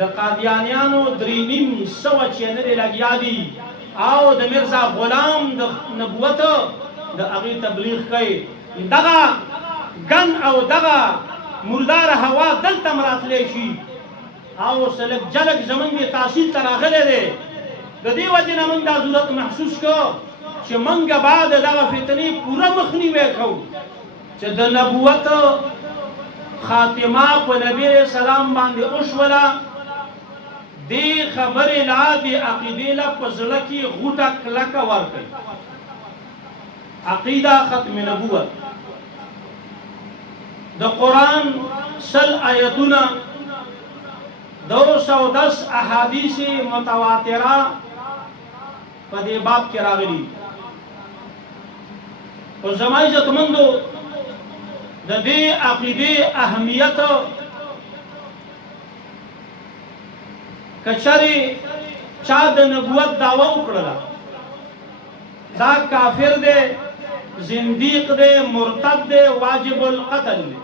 د قادیانیانو 3.5 چینلې لګیا دي او د مرزا غلام د نبوت د هغې تبلیغ کوي. دغه ګن او دغه مرداره هوا دلته م راتلی شي او سلک جلک زمونږ تحصیل ته راغلی دی. د دې وجې نه موږ دا ضرورت محسوس کړو چې موږ به د دغه فتنې پوره مخنیوی کوو چې د نبوت خاتمه په نبي علیه السلام باندې وشوله. دې خبرې لا دې عقیدې له په زړه کې غوټه کلکه ورکړئ. عقیده ختم نبوت د قرآن 100 آیتونه 210 احادیث متواتره په دې باب کې راغلي. او زما عزتمندو د دې عقیدې اهمیت کچرې چا د نبوت دعوه وکړله دا کافر دی، زندیق دی، مرتد دی، واجب القتل دی.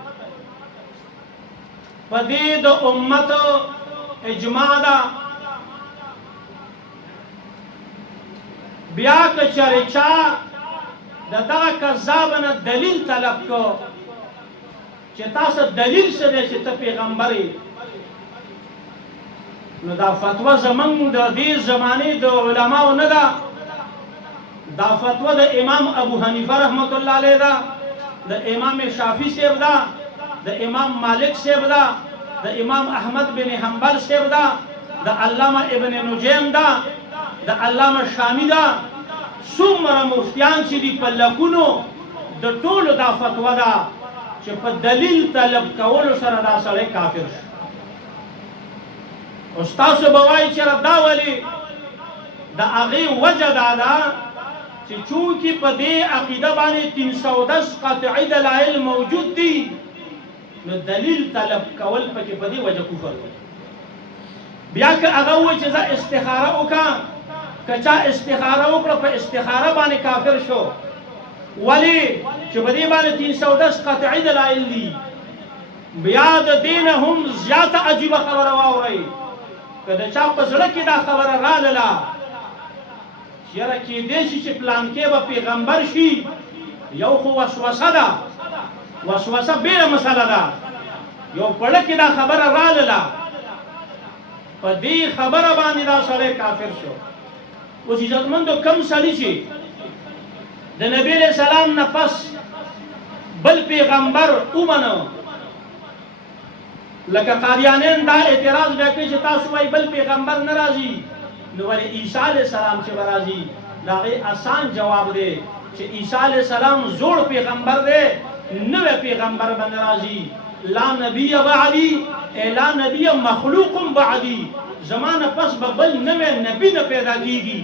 په دې د امت اجماع ده. بیا کچرې چا د دغه کذاب نه دلیل طلب کو چې تاسو دلیل څه دی چې ته پیغمبر یې، نو دا فتوا زمونږ د دې زمانې د علماو نه ده. دا فتوا د امام ابو حنیفه رحمت الله علیه ده، د امام شافعي صاحب ده، د امام مالک صاحب ده، د امام احمد بن حنبل صاحب ده، د علامه ابن نجیم ده، د علامه شامی ده. څومره مفتیان چې دي په لکونو د ټولو دا فتوا ده چې په دلیل طلب کولو سره دا سړی کافر شو. او ستاسو به وایي چې دا ولې د هغې وجه دا ده چې چونکې په دې عقیده باندې 310 قطعي دلایل موجود دي، نو دلیل طلب کول پکې په دې وجه کفر دی. بیا که هغه وایي چې زه استخاره وکړم، که چا استخاره وکړه په استخاره باندې کافر شو. ولې چې په دې باندې 310 قطعي دلایل دي. بیا د دې نه هم زیاته عجیبه خبره واورئ که د چا په زړه کې دا خبره رالله چې یاره کیدی شي چې پلانکې به پیغمبر شي، یو خو وسوسه ده، وسوسه بېله مسله ده، یو پړه کې دا خبره رالله، په دې خبره باندې دا سړی کافر شو. اوس عزتمندو کم سړي چې د نبي علیه السلام نه پس بل پیغمبر ومنه، لکه قادیانین دا اعتراض بیا کوي چې تاسو وایي بل پیغمبر نه راځي، نو ولې عیسی علیه السلام چې به راځي؟ د هغې آسان جواب دی چې عیسی علیه السلام زوړ پیغمبر دی، نوی پیغمبر به نه راځي. لا نبی بعدي لا نبی مخلوق بعدي، زما نه پس به بل نوی نبی نه پیدا کېږي.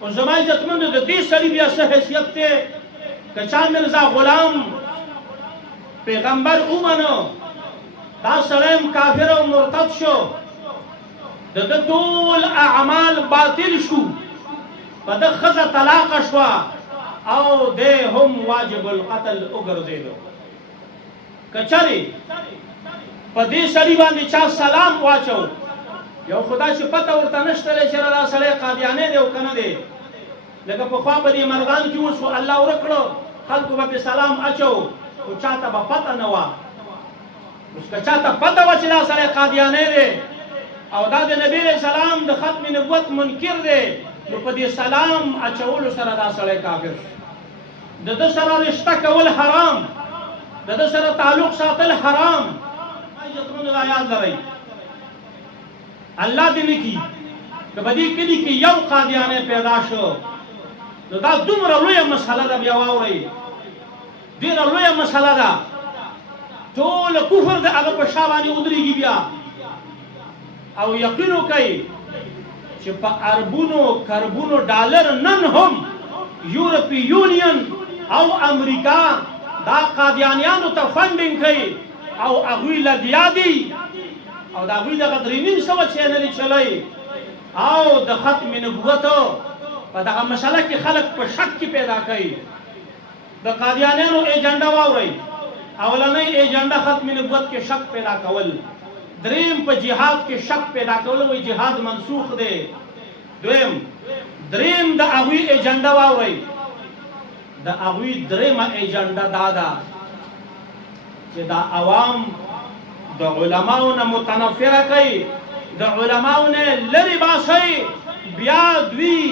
او زما عزتمندو د دې سړي بیا څه حیثیت دی که چا مرزا غلام پیغمبر ومنه، دا سړی کافر او مرتد شو، د ده ټول اعمال باطل شو، په ده ښځه طلاقه شوه او دی هم واجب القتل وګرځېدو. که چرې په دې سړي باندې چا سلام واچو، یو خو داسې پته ورته نشته دی چې دا سړی قادیانی دی او که نه دی. لکه پخوا په دې مرغانو کې اوس الله ورک کړو، خلکو به پرې سلام اچو، خو چاته به پته نه وه. اوس که چاته پته وه چې دا سړی قادیانی دی او دا د نبي علیه السلام د ختم نبوت منکر دی، نو په دې سلام اچولو سره دا سړی کافر شو. د ده سره رشته کول حرام، د ده سره تعلق ساتل حرام. عزتمندو دا یاد لرئ، الله دې نه کي که په دې کلي کې یو قادیانی پیدا شو، نو دا دومره لویه مسله ده. بیا واورئ، ډېره لویه مسله ده. ټول کفر د هغه په شا باندې ودرېږي بیا. او یقین وکئ چې په اربونو کربونو ډالر نن هم یورپی یونین او امریکا دا قادیانیانو ته فنډینګ کوي او هغوی لګیا دي او د هغوی دغه 3.5 چینلې چلوي او د ختم نبوت په دغه مسله کې خلک په شک کې پیدا کوي. د قادیانیانو ایجنډا واورئ، اولنۍ ایجنډا ختم نبوت کې شک پیدا کول. دریم په جهاد کې شک پیدا کول وي جهاد منسوخ دی دریم د هغوی ایجنډا واورئ د هغوی دریمه ایجنډا دا ده چې دا عوام د علماو نه متنفره کوي د علماو نه لرې باسئ بیا دوی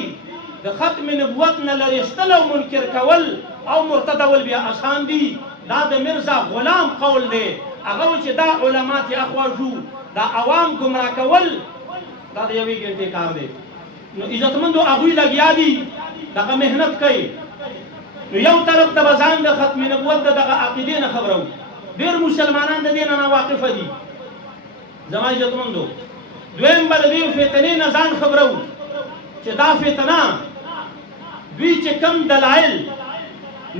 د ختم نبوت نه لرې ایستل او منکر کول او مرتدول بیا اسان دي دا د مرزا غلام قول دی هغه چې دا علما چې اخوا شو دا عوام ګمراه کول دا د یوې ګنټې کار دی نو عزتمندو هغوی لګیا دي دغه محنت کوي نو یو طرف ته به ځان د ختم نبوت د دغه عقیدې نه خبرو ډېر مسلمانان د دې نه ناواقفه دي زما عزتمندو دویم به د دې فتنې نه ځان خبرو چې دا فتنه دوی چې کم دلایل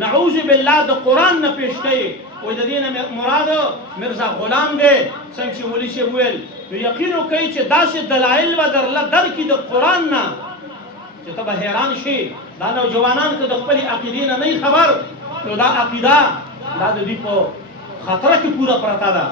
نعوذ بالله د قرآن نه پیش کوي وایي د دې نه مراد مرزا غلام دی څنګه چې مولوي صاحب ویل نو یقین وکړئ چې داسې دلایل به درله درکړي د قرآن نه چې ته به حیران شي دا نوجوانان که د خپلې عقیدې نه نه خبر نو دا عقیده دا د دوی په خطره کې پوره پرته ده